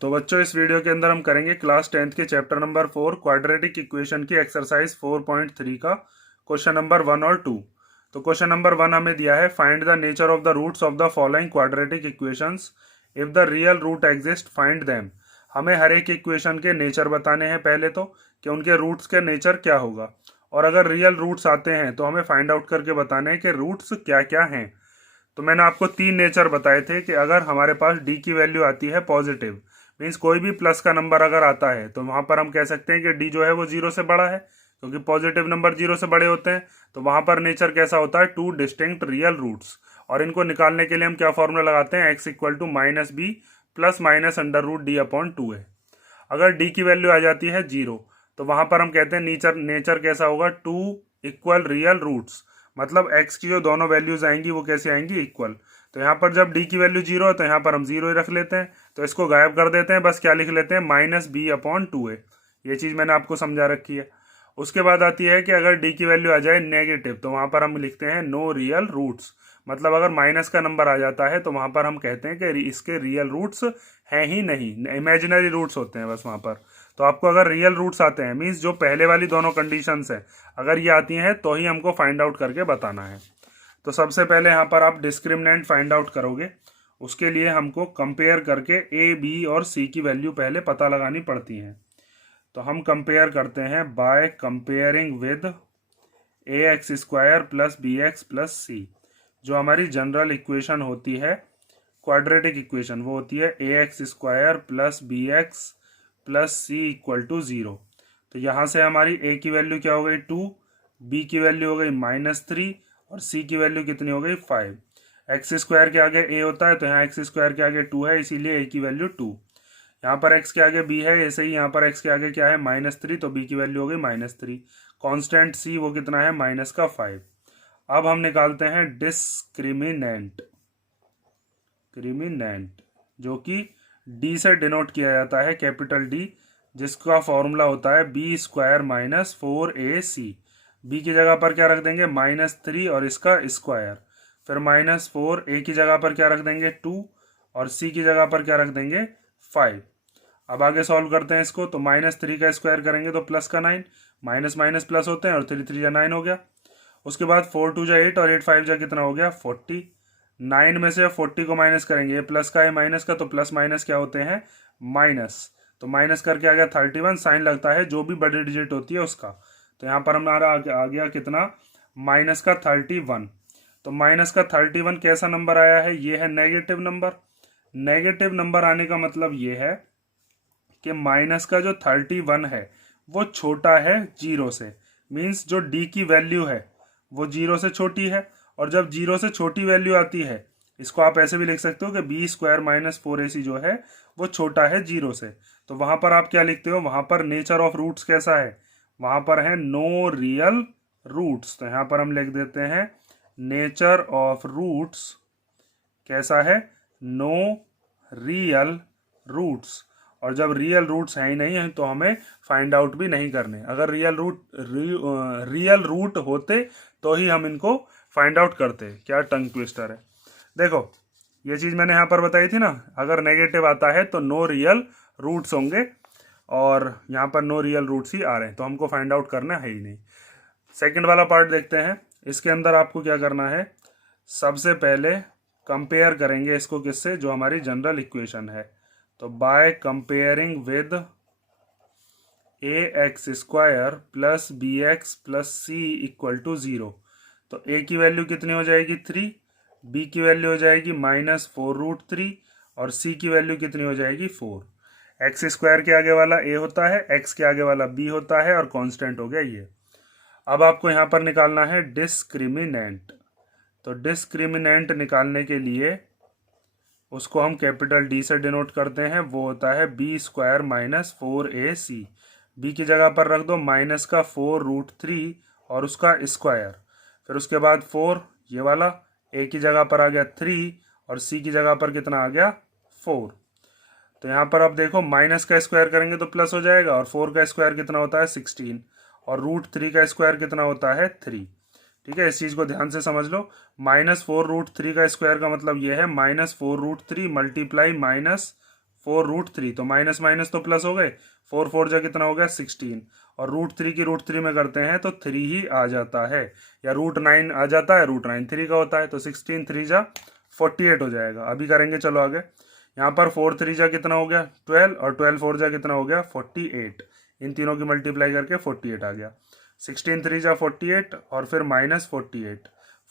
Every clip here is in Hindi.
तो बच्चों, इस वीडियो के अंदर हम करेंगे क्लास 10th के चैप्टर नंबर 4 क्वाड्रेटिक इक्वेशन की एक्सरसाइज 4.3 का क्वेश्चन नंबर 1 और 2। तो क्वेश्चन नंबर 1 हमें दिया है, find the nature of the roots of the following quadratic equations, if the real root exist find them. हमें हर एक इक्वेशन के नेचर बताने हैं पहले तो, कि उनके रूट्स के नेचर क्या होगा, और अगर रियल रूट्स आते हैं तो हमें फाइंड आउट करके बताने हैं कि रूट्स क्या क्या हैं। तो मैंने आपको 3 नेचर बताए थे कि अगर हमारे पास डी की वैल्यू आती है पॉजिटिव, मीन्स कोई भी प्लस का नंबर अगर आता है, तो वहां पर हम कह सकते हैं कि डी जो है वो जीरो से बड़ा है, क्योंकि पॉजिटिव नंबर जीरो से बड़े होते हैं। तो वहां पर नेचर कैसा होता है, टू डिस्टिंक्ट रियल रूट्स। और इनको निकालने के लिए हम क्या फॉर्मूला लगाते हैं, x equal to minus b plus minus under root d upon two है। अगर डी की वैल्यू आ जाती है जीरो, तो वहां पर हम कहते हैं नेचर कैसा होगा, टू इक्वल रियल रूट्स। मतलब एक्स की जो दोनों वैल्यूज आएंगी वो कैसे आएंगी, इक्वल। तो यहाँ पर जब डी की वैल्यू जीरो है तो यहाँ पर हम जीरो ही रख लेते हैं, तो इसको गायब कर देते हैं, बस क्या लिख लेते हैं, माइनस बी अपॉन टू है। ये चीज़ मैंने आपको समझा रखी है। उसके बाद आती है कि अगर डी की वैल्यू आ जाए नेगेटिव, तो वहां पर हम लिखते हैं नो रियल रूट्स। मतलब अगर माइनस का नंबर आ जाता है तो वहां पर हम कहते हैं कि इसके रियल रूट्स हैं ही नहीं, इमेजिनरी रूट्स होते हैं बस वहां पर। तो आपको अगर रियल रूट्स आते हैं, मीन्स जो पहले वाली दोनों कंडीशंस हैं, अगर ये आती हैं तो ही हमको फाइंड आउट करके बताना है। तो सबसे पहले यहाँ पर आप डिस्क्रिमिनेंट फाइंड आउट करोगे। उसके लिए हमको कंपेयर करके ए, बी और सी की वैल्यू पहले पता लगानी पड़ती है। तो हम कंपेयर करते हैं by comparing with a x square plus b x plus c. जो हमारी जनरल इक्वेशन होती है, क्वाड्रेटिक इक्वेशन, वो होती है a x square plus b x plus c equal to zero. तो यहाँ से हमारी ए की वैल्यू क्या हो गई, टू, बी की वैल्यू हो गई -3 और सी की वैल्यू कितनी हो गई, 5। एक्स स्क्वायर के आगे ए होता है, तो यहाँ एक्स स्क्वायर के आगे 2 है, इसीलिए ए की वैल्यू 2। यहाँ पर x के आगे b है, ऐसे ही यहाँ पर x के आगे क्या है, -3, तो b की वैल्यू हो गई -3। कांस्टेंट c वो कितना है, -5। अब हम निकालते हैं डिस्क्रिमिनेंट, क्रिमिनेंट, जो कि d से डिनोट किया जाता है, कैपिटल D, जिसका फॉर्मूला होता है B square minus 4ac। b की जगह पर क्या रख देंगे, -3 और इसका स्क्वायर, फिर -4, a की जगह पर क्या रख देंगे, 2 और c की जगह पर क्या रख देंगे, 5। अब आगे सॉल्व करते हैं इसको। तो -3 का स्क्वायर करेंगे तो प्लस का 9, माइनस माइनस प्लस होते हैं, और 3 3 जा 9 हो गया। उसके बाद 4 2 जा 8 और 8 5 जा कितना हो गया, 40। 9 में से 40 को माइनस करेंगे, ये प्लस का है माइनस का, तो प्लस माइनस क्या होते हैं, माइनस। तो माइनस करके आ गया 31, साइन लगता है जो भी बड़ी डिजिट होती है उसका। तो यहाँ पर हमारा आ गया कितना, माइनस का 31। तो माइनस का 31 कैसा नंबर आया है, ये है नेगेटिव नंबर। नेगेटिव नंबर आने का मतलब ये है कि माइनस का जो 31 है वो छोटा है जीरो से। मीन्स जो डी की वैल्यू है वो जीरो से छोटी है, और जब जीरो से छोटी वैल्यू आती है, इसको आप ऐसे भी लिख सकते हो कि बी स्क्वायर माइनस 4ac जो है वो छोटा है जीरो से। तो वहां पर आप क्या लिखते हो, वहां पर नेचर ऑफ रूट्स कैसा है, वहां पर है नो रियल रूट्स। तो यहां पर हम लिख देते हैं नेचर ऑफ रूट्स कैसा है, नो रियल रूट्स। और जब रियल रूट्स हैं ही नहीं है तो हमें फाइंड आउट भी नहीं करने। अगर रियल रूट होते तो ही हम इनको फाइंड आउट करते। क्या टंग ट्विस्टर है। देखो, ये चीज मैंने यहाँ पर बताई थी ना, अगर नेगेटिव आता है तो नो रियल रूट्स होंगे, और यहाँ पर नो रियल रूट्स ही आ रहे हैं, तो हमको फाइंड आउट करना है ही नहीं। सेकंड वाला पार्ट देखते हैं। इसके अंदर आपको क्या करना है, सबसे पहले कंपेयर करेंगे इसको किससे, जो हमारी जनरल इक्वेशन है। तो by comparing with a x square plus b x plus c equal to zero. तो ए की वैल्यू कितनी हो जाएगी, 3, बी की वैल्यू हो जाएगी -4√3 और सी की वैल्यू कितनी हो जाएगी, 4। एक्स स्क्वायर के आगे वाला ए होता है, एक्स के आगे वाला बी होता है, और कांस्टेंट हो गया ये। अब आपको यहाँ पर निकालना है डिस्क्रिमिनेंट। तो डिस्क्रिमिनेंट निकालने के लिए उसको हम कैपिटल डी से डिनोट करते हैं, वो होता है B square minus 4ac। B की जगह पर रख दो माइनस का 4√3 और उसका स्क्वायर, फिर उसके बाद 4, ये वाला, ए की जगह पर आ गया 3 और सी की जगह पर कितना आ गया, 4। तो यहाँ पर आप देखो, माइनस का स्क्वायर करेंगे तो प्लस हो जाएगा, और 4 का स्क्वायर कितना होता है, 16, और √3 का स्क्वायर कितना होता है, 3। ठीक है, इस चीज को ध्यान से समझ लो। -4√3 का स्क्वायर का मतलब ये है -4√3 मल्टीप्लाई 4√3, तो माइनस माइनस तो प्लस हो गए, 4 जा कितना हो गया 16, और √3 की √3 में करते हैं तो 3 ही आ जाता है, या √9 आ जाता है, √9 3 का होता है, तो 16 3 जा 48 हो जाएगा। अभी करेंगे, चलो आगे। यहाँ पर 4 3 जा कितना हो गया 12, और 12 4 जा कितना हो गया 48, इन तीनों की मल्टीप्लाई करके 48 आ गया। 16 3 जा 48 और फिर माइनस 48,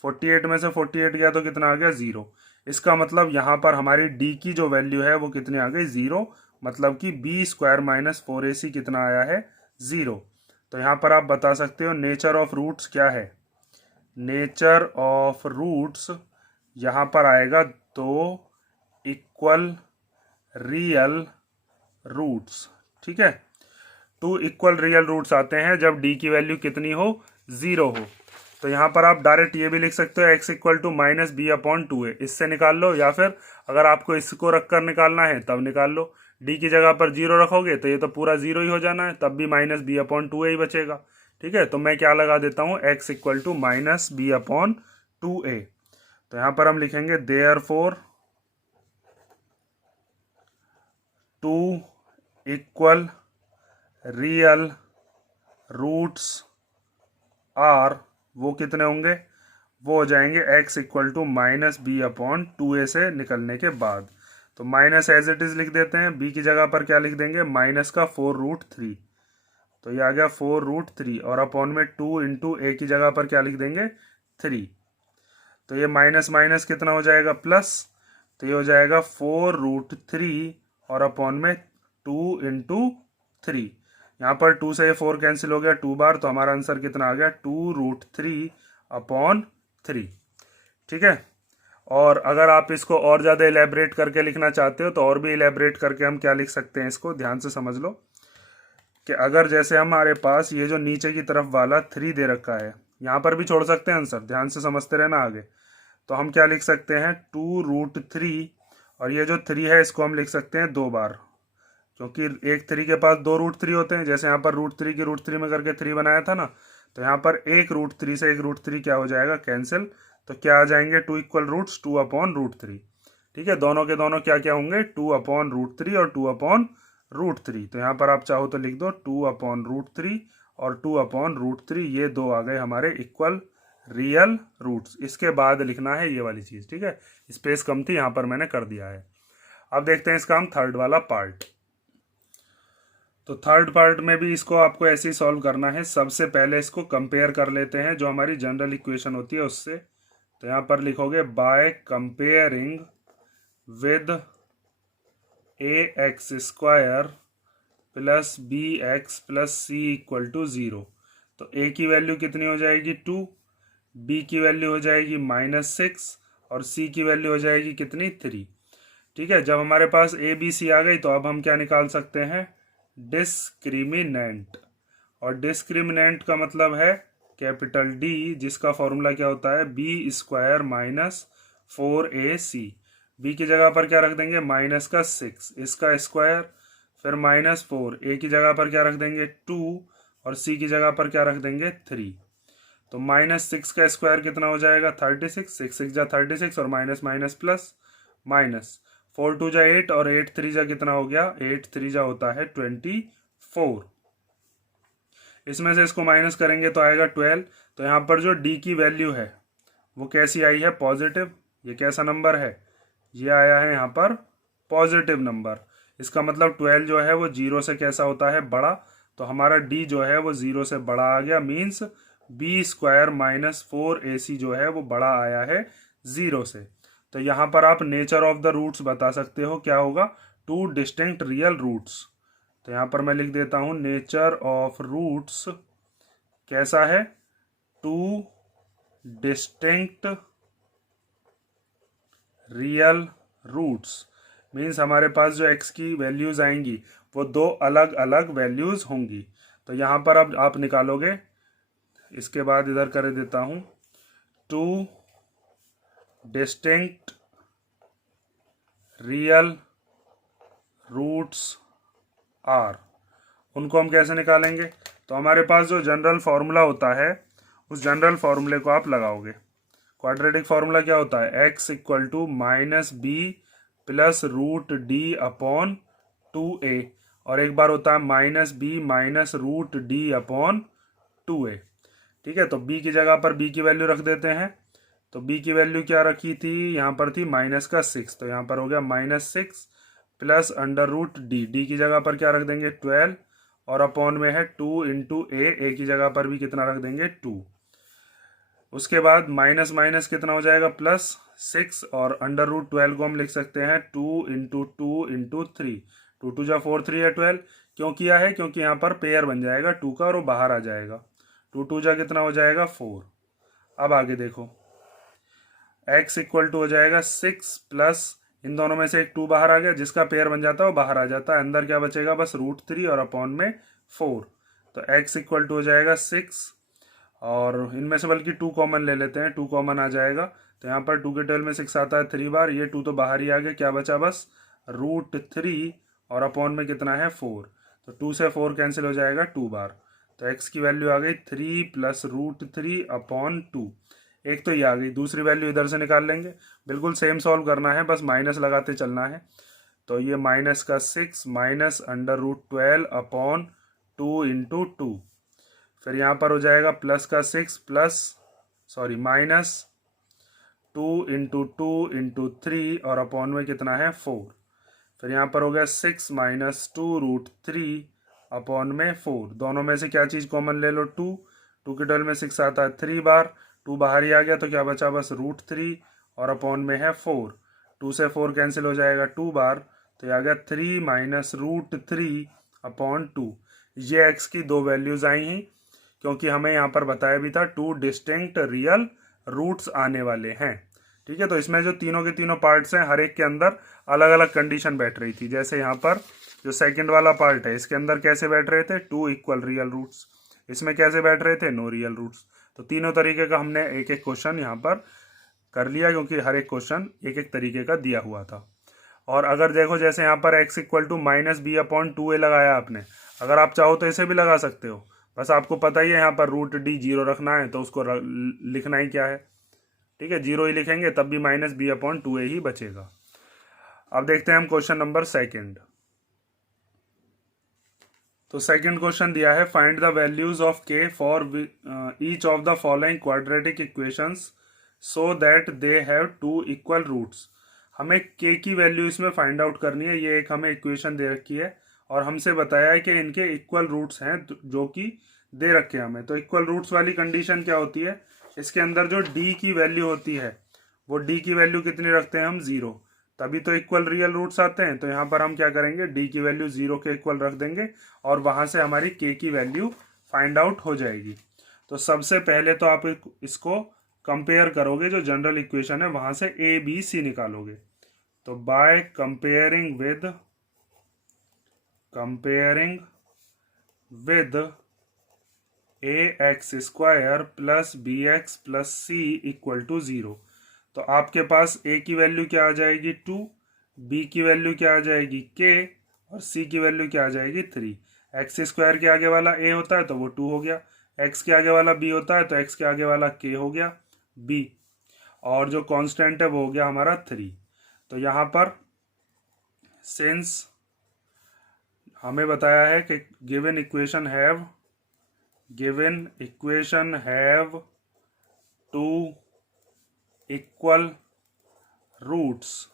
48 में से 48 गया तो कितना आ गया 0। इसका मतलब यहाँ पर हमारी डी की जो वैल्यू है वो कितनी आ गई 0, मतलब कि b² माइनस 4ac कितना आया है 0। तो यहाँ पर आप बता सकते हो नेचर ऑफ रूट्स क्या है। नेचर ऑफ रूट्स यहाँ पर आएगा 2 इक्वल रियल रूट्स। ठीक है, 2 इक्वल रियल रूट्स आते हैं जब d की वैल्यू कितनी हो 0 हो। तो यहाँ पर आप डायरेक्ट ये भी लिख सकते हो x equal to minus b/2a, इससे निकाल लो, या फिर अगर आपको इसको रखकर निकालना है तब निकाल लो। d की जगह पर 0 रखोगे तो ये तो पूरा 0 ही हो जाना है, तब भी माइनस b/2a ही बचेगा। ठीक है, तो मैं क्या लगा देता हूँ x equal to minus b/2a। तो यहाँ पर हम लिखेंगे therefore 2 equal real roots are, वो कितने होंगे, वो हो जाएंगे x equal to minus b/2a से निकलने के बाद। तो माइनस एज इट इज लिख देते हैं, b की जगह पर क्या लिख देंगे माइनस का 4√3, तो ये आ गया 4√3, और अपॉन में 2 इंटू ए की जगह पर क्या लिख देंगे 3, तो ये माइनस माइनस कितना हो जाएगा प्लस, तो ये हो जाएगा 4√3 और अपॉन में 2 इंटू 3। यहाँ पर 2 से 4 कैंसिल हो गया 2 बार, तो हमारा आंसर कितना आ गया 2√3/3। ठीक है, और अगर आप इसको और ज़्यादा इलेबरेट करके लिखना चाहते हो तो और भी इलेबरेट करके हम क्या लिख सकते हैं, इसको ध्यान से समझ लो कि अगर जैसे हमारे पास ये जो नीचे की तरफ वाला 3 दे रखा है, यहाँ पर भी छोड़ सकते हैं आंसर, ध्यान से समझते रहना आगे। तो हम क्या लिख सकते हैं 2√3, और ये जो 3 है इसको हम लिख सकते हैं 2 बार, क्योंकि एक 3 के पास 2√3 होते हैं। जैसे यहाँ पर √3 की √3 में करके 3 बनाया था ना, तो यहाँ पर एक √3 से एक √3 क्या हो जाएगा कैंसिल, तो क्या आ जाएंगे 2 इक्वल रूट्स 2/√3। ठीक है, दोनों के दोनों क्या क्या होंगे 2/√3 और 2/√3। तो यहाँ पर आप चाहो तो लिख दो 2/√3 और 2/√3, ये दो आ गए हमारे इक्वल रियल रूट्स। इसके बाद लिखना है ये वाली चीज़। ठीक है, स्पेस कम थी, यहाँ पर मैंने कर दिया है। अब देखते हैं इसका हम थर्ड वाला पार्ट। तो थर्ड पार्ट में भी इसको आपको ऐसे ही सॉल्व करना है। सबसे पहले इसको कंपेयर कर लेते हैं जो हमारी जनरल इक्वेशन होती है उससे। तो यहाँ पर लिखोगे by comparing with ax² plus bx plus c equal to 0। तो a की वैल्यू कितनी हो जाएगी 2, b की वैल्यू हो जाएगी -6 और c की वैल्यू हो जाएगी कितनी 3। ठीक है, जब हमारे पास a b c आ गई तो अब हम क्या निकाल सकते हैं डिस्क्रिमिनेंट। और डिस्क्रिमिनेंट का मतलब है कैपिटल D, जिसका फॉर्मूला क्या होता है b² माइनस 4ac। b की जगह पर क्या रख देंगे माइनस का 6, इसका स्क्वायर, फिर -4, a की जगह पर क्या रख देंगे 2 और c की जगह पर क्या रख देंगे 3। तो -6 का स्क्वायर कितना हो जाएगा 36, 6 6 जा 36 और माइनस माइनस प्लस माइनस, 4 2 जा 8 और 8 3 जा कितना हो गया 8 3 जा होता है 24। इसमें से इसको माइनस करेंगे तो आएगा 12। तो यहाँ पर जो d की वैल्यू है वो कैसी आई है पॉजिटिव। ये कैसा नंबर है, ये आया है यहाँ पर पॉजिटिव नंबर। इसका मतलब 12 जो है वो 0 से कैसा होता है बड़ा। तो हमारा d जो है वो 0 से बड़ा आ गया, मीन्स b² माइनस 4ac जो है वो बड़ा आया है 0 से। तो यहाँ पर आप नेचर ऑफ द रूट्स बता सकते हो क्या होगा 2 डिस्टिंक्ट रियल रूट्स। तो यहाँ पर मैं लिख देता हूँ नेचर ऑफ रूट्स कैसा है 2 डिस्टिंक्ट रियल रूट्स, मीन्स हमारे पास जो x की वैल्यूज आएंगी वो 2 अलग अलग वैल्यूज होंगी। तो यहाँ पर अब आप निकालोगे, इसके बाद इधर कर देता हूँ 2 डिस्टिंक्ट रियल रूट्स आर, उनको हम कैसे निकालेंगे। तो हमारे पास जो जनरल फार्मूला होता है उस जनरल फार्मूले को आप लगाओगे। क्वाड्रेटिक फार्मूला क्या होता है x equal to -b plus √d upon 2a, और एक बार होता है minus b minus root d upon 2a। ठीक है, तो b की जगह पर b की वैल्यू रख देते हैं। तो b की वैल्यू क्या रखी थी, यहाँ पर थी -6, तो यहाँ पर हो गया -6 plus under root d, d की जगह पर क्या रख देंगे 12, और अपॉन में है 2 इंटू ए की जगह पर भी कितना रख देंगे 2। उसके बाद माइनस माइनस कितना हो जाएगा +6, और अंडर रूट 12 को हम लिख सकते हैं 2 इंटू 2 इंटू 3, 2 2 जा 4, 3 है 12। क्यों किया है, क्योंकि यहाँ पर पेयर बन जाएगा 2 का और वो बाहर आ जाएगा, 2 2 जा कितना हो जाएगा 4। अब आगे देखो, x इक्वल टू हो जाएगा 6 प्लस इन दोनों में से एक 2 बाहर आ गया, जिसका पेयर बन जाता है वो बाहर आ जाता है, अंदर क्या बचेगा बस √3 और अपॉन में 4। तो x इक्वल टू हो जाएगा 6, और इनमें से बल्कि 2 कॉमन ले लेते हैं, 2 कॉमन आ जाएगा। तो यहाँ पर 2 के टेबल में 6 आता है 3 बार, ये 2 तो बाहर ही आ गया, क्या बचा बस √3 और अपॉन में कितना है 4। तो 2 से 4 कैंसिल हो जाएगा 2 बार। तो x की वैल्यू आ गई 3 प्लस √3 अपॉन 2। एक तो ये आ गई, दूसरी वैल्यू इधर से निकाल लेंगे, बिल्कुल सेम सॉल्व करना है, बस माइनस लगाते चलना है। तो ये -6 माइनस √12 अपॉन 2 इंटू 2, फिर यहाँ पर हो जाएगा +6 प्लस -2 इंटू 2 इंटू 3 और अपॉन में कितना है 4। फिर यहाँ पर हो गया 6 माइनस 2 √3 अपॉन में 4। दोनों में से क्या चीज़ कॉमन ले लो 2, 2 के टेबल में 6 आता है 3 बार, 2 बाहर ही आ गया, तो क्या बचा बस √3 और अपॉन में है 4। 2 से 4 कैंसिल हो जाएगा 2 बार, तो ये आ गया 3 माइनस √3 अपॉन 2। ये x की दो वैल्यूज आई हैं, क्योंकि हमें यहाँ पर बताया भी था 2 डिस्टिंक्ट रियल रूट्स आने वाले हैं। ठीक है, तो इसमें जो तीनों के तीनों पार्ट्स हैं, हर एक के अंदर अलग अलग कंडीशन बैठ रही थी। जैसे यहाँ पर जो सेकंड वाला पार्ट है, इसके अंदर कैसे बैठ रहे थे 2 इक्वल रियल रूट्स, इसमें कैसे बैठ रहे थे नो रियल रूट्स। तो तीनों तरीके का हमने एक एक क्वेश्चन यहाँ पर कर लिया, क्योंकि हर एक क्वेश्चन एक एक तरीके का दिया हुआ था। और अगर देखो जैसे यहाँ पर x इक्वल टू -b/2a लगाया आपने, अगर आप चाहो तो इसे भी लगा सकते हो, बस आपको पता ही है यहाँ पर √d 0 रखना है, तो उसको लिखना ही क्या है, ठीक है 0 ही लिखेंगे, तब भी -b/2a ही बचेगा। अब देखते हैं हम क्वेश्चन नंबर सेकंड। तो सेकंड क्वेश्चन दिया है, find the values of k for each of the following quadratic equations so that they have 2 equal roots. हमें k की वैल्यू इसमें फाइंड आउट करनी है। ये एक हमें इक्वेशन दे रखी है और हमसे बताया है कि इनके इक्वल रूट्स हैं, जो कि दे रखे हैं हमें। तो इक्वल रूट्स वाली कंडीशन क्या होती है, इसके अंदर जो d की वैल्यू होती है, वो d की वैल्यू कितनी रखते हैं हम 0, तभी तो इक्वल रियल रूट्स आते हैं। तो यहाँ पर हम क्या करेंगे, d की वैल्यू 0 के इक्वल रख देंगे और वहां से हमारी k की वैल्यू फाइंड आउट हो जाएगी। तो सबसे पहले तो आप इसको कंपेयर करोगे, जो जनरल इक्वेशन है वहां से a b c निकालोगे। तो by comparing with ax² plus bx plus c equal to 0, तो आपके पास a की वैल्यू क्या आ जाएगी 2, b की वैल्यू क्या आ जाएगी k, और c की वैल्यू क्या आ जाएगी 3। x² के आगे वाला a होता है तो वो 2 हो गया, x के आगे वाला b होता है तो x के आगे वाला k हो गया b, और जो कांस्टेंट है वो हो गया हमारा 3। तो यहाँ पर सिंस हमें बताया है कि given equation have 2 equal roots,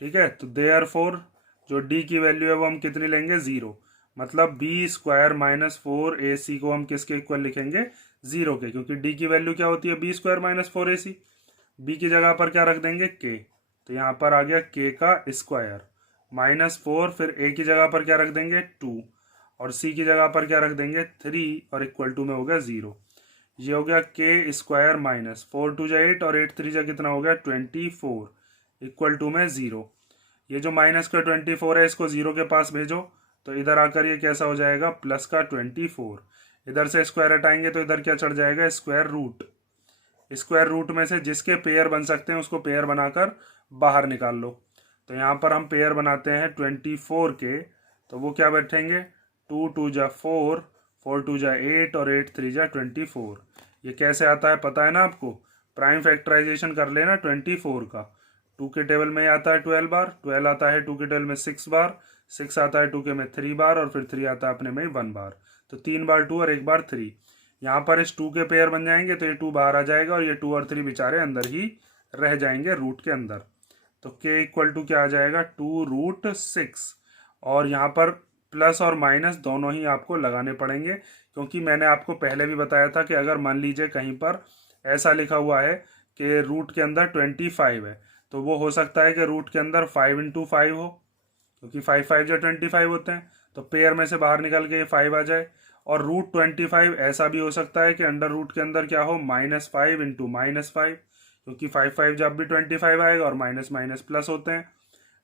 ठीक है, तो देयरफॉर जो d की वैल्यू है वो हम कितनी लेंगे 0, मतलब b² - 4ac को हम किसके इक्वल लिखेंगे 0 के, क्योंकि d की वैल्यू क्या होती है b² - 4ac। b की जगह पर क्या रख देंगे k, तो यहाँ पर आ गया k का स्क्वायर -4, फिर a की जगह पर क्या रख देंगे 2, और c की जगह पर क्या रख देंगे 3, और इक्वल टू में हो गया 0। ये हो गया k² -4 2 जा 8 और 8 3 जा कितना हो गया 24, इक्वल टू में 0। ये जो माइनस का 24 है इसको 0 के पास भेजो, तो इधर आकर ये कैसा हो जाएगा प्लस का 24। इधर से स्क्वायर हटाएंगे तो इधर क्या चढ़ जाएगा स्क्वायर रूट में से जिसके पेयर बन सकते हैं उसको पेयर बनाकर बाहर निकाल लो। तो यहाँ पर हम पेयर बनाते हैं 24 के, तो वो क्या बैठेंगे 2 2 जा 4, 4 2 जा 8 और 8 3 जा 24। ये कैसे आता है पता है ना आपको, प्राइम फैक्टराइजेशन कर लेना 24 का। 2 के टेबल में आता है 12 बार, 12 आता है 2 के टेबल में 6 बार, 6 आता है 2k में 3 बार और फिर 3 आता है अपने में 1 बार, तो 3 बार 2 और 1 बार 3। यहाँ पर इस 2 के पेयर बन जाएंगे तो ये 2 बाहर आ जाएगा और ये 2 और 3 बेचारे अंदर ही रह जाएंगे रूट के अंदर। तो k इक्वल टू क्या आ जाएगा 2√6। और यहाँ पर प्लस और माइनस दोनों ही आपको लगाने पड़ेंगे, क्योंकि मैंने आपको पहले भी बताया था कि अगर मान लीजिए कहीं पर ऐसा लिखा हुआ है कि रूट के अंदर 25 है, तो वो हो सकता है कि रूट के अंदर 5 × 5 हो, क्योंकि 5 5 जो 25 होते हैं, तो पेयर में से बाहर निकल के ये 5 आ जाए। और √25 ऐसा भी हो सकता है कि अंडर रूट के अंदर क्या हो -5 × -5, क्योंकि 5 5 जब भी 25 आएगा और माइनस माइनस प्लस होते हैं,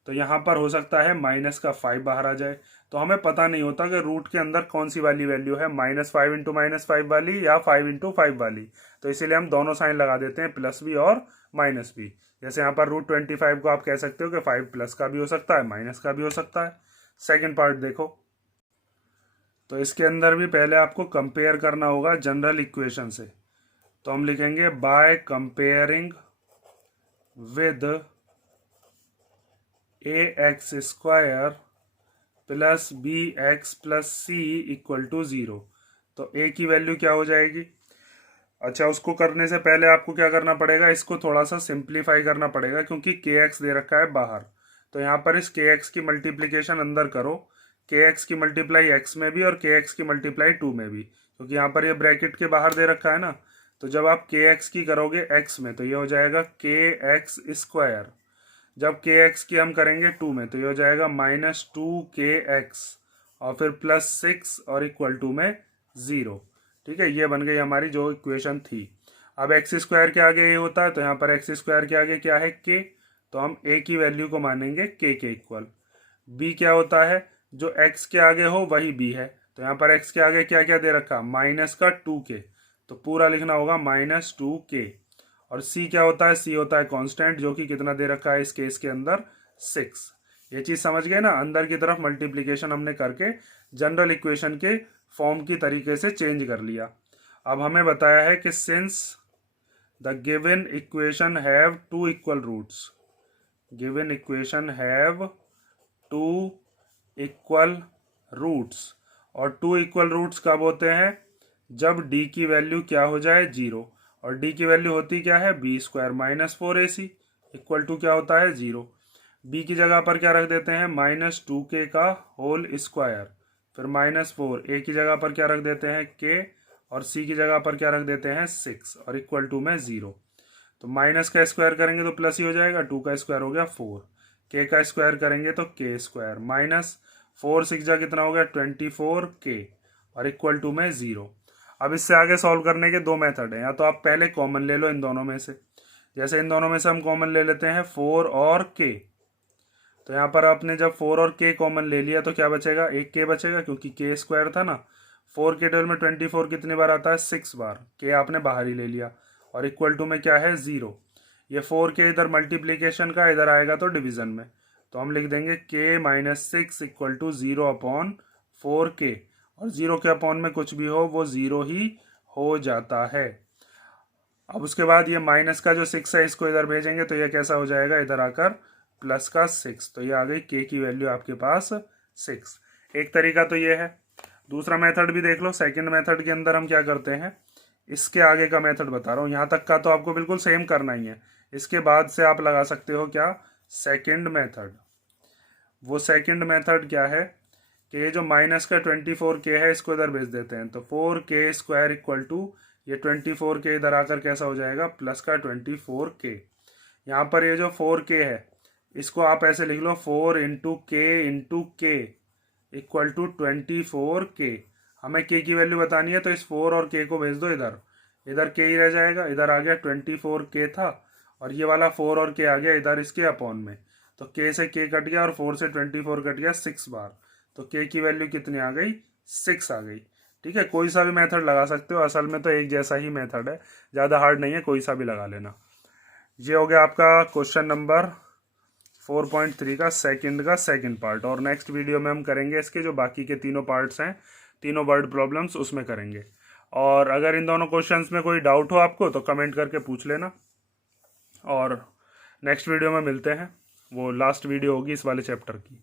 तो यहाँ पर हो सकता है माइनस का 5 बाहर आ जाए। तो हमें पता नहीं होता कि रूट के अंदर कौन सी वाली वैल्यू है, -5 × -5 वाली या 5 × 5 वाली। तो इसीलिए हम दोनों साइन लगा देते हैं, प्लस भी और माइनस भी। जैसे यहाँ पर √25 को आप कह सकते हो कि 5 प्लस का भी हो सकता है, माइनस का भी हो सकता है। सेकेंड पार्ट देखो, तो इसके अंदर भी पहले आपको कंपेयर करना होगा जनरल इक्वेशन से। तो हम लिखेंगे by comparing with ax² plus bx plus c equal to 0। तो a की वैल्यू क्या हो जाएगी? अच्छा, उसको करने से पहले आपको क्या करना पड़ेगा, इसको थोड़ा सा सिंप्लीफाई करना पड़ेगा, क्योंकि kx दे रखा है बाहर। तो यहाँ पर इस kx की मल्टीप्लिकेशन अंदर करो, kx की मल्टीप्लाई x में भी और kx की मल्टीप्लाई 2 में भी, क्योंकि यहाँ पर ये ब्रैकेट के बाहर दे रखा है ना। तो जब आप kx की करोगे x में तो ये हो जाएगा kx²। जब kx की हम करेंगे 2 में तो ये हो जाएगा -2kx और फिर +6 और इक्वल टू में 0। ठीक है, ये बन गई हमारी जो इक्वेशन थी। अब x² के आगे ये होता है, तो यहाँ पर x² के आगे क्या है k, तो हम a की वैल्यू को मानेंगे k के इक्वल। b क्या होता है, जो x के आगे हो वही b है। तो यहाँ पर x के आगे क्या क्या दे रखा, -2k, तो पूरा लिखना होगा -2k। और c क्या होता है, c होता है कांस्टेंट, जो कि कितना दे रखा है इस केस के अंदर 6। ये चीज समझ गए ना, अंदर की तरफ मल्टीप्लिकेशन हमने करके जनरल इक्वेशन के फॉर्म की तरीके से चेंज कर लिया। अब हमें बताया है कि since the given equation have 2 equal roots, given equation have 2 equal roots, और 2 इक्वल रूट्स कब होते हैं, जब d की वैल्यू क्या हो जाए 0, और d की वैल्यू होती क्या है b² - 4ac इक्वल टू क्या होता है 0। b की जगह पर क्या रख देते हैं -2k का होल स्क्वायर, फिर -4, a की जगह पर क्या रख देते हैं k, और c की जगह पर क्या रख देते हैं 6 और इक्वल टू में 0। तो माइनस का स्क्वायर करेंगे तो प्लस ही हो जाएगा, 2 का स्क्वायर हो गया 4, k का स्क्वायर करेंगे तो k² -4 6 जा कितना हो गया 24k और इक्वल टू में 0। अब इससे आगे सॉल्व करने के दो मेथड हैं, या तो आप पहले कॉमन ले लो इन दोनों में से। जैसे इन दोनों में से हम कॉमन ले लेते हैं 4 और k, तो यहाँ पर आपने जब 4 और k कॉमन ले लिया तो क्या बचेगा, एक k बचेगा, क्योंकि k² था ना। 4 के टेबल में 24 कितनी बार आता है 6 बार, k आपने बाहर ही ले लिया, और इक्वल टू में क्या है 0। ये 4k इधर मल्टीप्लीकेशन का, इधर आएगा तो डिवीजन में, तो हम लिख देंगे k - 6 इक्वल टू 0/4k, और 0 के अपॉन में कुछ भी हो वो 0 ही हो जाता है। अब उसके बाद ये माइनस का जो 6 है इसको इधर भेजेंगे तो ये कैसा हो जाएगा, इधर आकर प्लस का 6, तो ये आ गई k की वैल्यू आपके पास 6। एक तरीका तो ये है। दूसरा मेथड भी देख लो। सेकंड मेथड के अंदर हम क्या करते हैं, इसके आगे का मेथड बता रहा हूँ, यहाँ तक का तो आपको बिल्कुल सेम करना ही है, इसके बाद से आप लगा सकते हो क्या, सेकंड मेथड। वो सेकंड मेथड क्या है कि ये जो माइनस का 24k है इसको इधर भेज देते हैं, तो 4k² इक्वल टू ये 24k इधर आकर कैसा हो जाएगा, प्लस का 24k। यहाँ पर ये जो 4k है इसको आप ऐसे लिख लो 4 × k इक्वल टू 24k। हमें k की वैल्यू बतानी है, तो इस 4 और k को भेज दो इधर, इधर k ही रह जाएगा, इधर आ गया 24k था, और ये वाला 4 और k आ गया इधर इसके अपॉन में, तो k से k कट गया और 4 से 24 कट गया 6 बार, तो k की वैल्यू कितनी आ गई 6 आ गई। ठीक है, कोई सा भी मेथड लगा सकते हो, असल में तो एक जैसा ही मेथड है, ज़्यादा हार्ड नहीं है, कोई सा भी लगा लेना। ये हो गया आपका क्वेश्चन नंबर 4.3 का सेकंड पार्ट, और नेक्स्ट वीडियो में हम करेंगे इसके जो बाकी के तीनों पार्ट्स हैं, तीनों वर्ड प्रॉब्लम्स उसमें करेंगे। और अगर इन दोनों क्वेश्चंस में कोई डाउट हो आपको तो कमेंट करके पूछ लेना, और नेक्स्ट वीडियो में मिलते हैं, वो लास्ट वीडियो होगी इस वाले चैप्टर की।